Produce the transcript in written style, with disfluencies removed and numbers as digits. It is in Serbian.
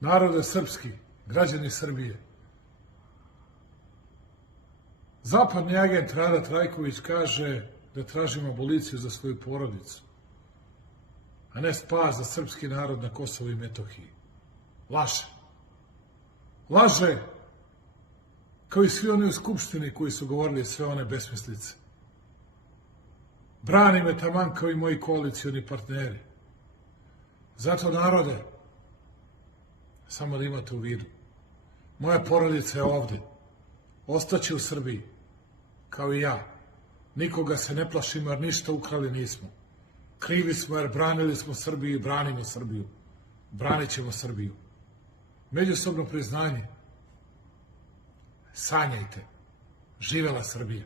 narode srpski, građani Srbije. Zapadni agent Rada Trajković kaže da tražimo aboliciju za svoju porodicu, a ne spas za srpski narod na Kosovu i Metohiji. Laže. Laže kao i svi oni u Skupštini koji su govorili sve one besmislice. Brani me taman kao i moji koalicioni partneri. Zato, narode, samo da imate u vidu, moja porodica je ovde, ostaće u Srbiji, kao i ja. Nikoga se ne plašimo jer ništa ukrali nismo. Krivi smo jer branili smo Srbiju i branimo Srbiju. Branit ćemo Srbiju. Međusobno priznanje. Sanjajte. Živela Srbija.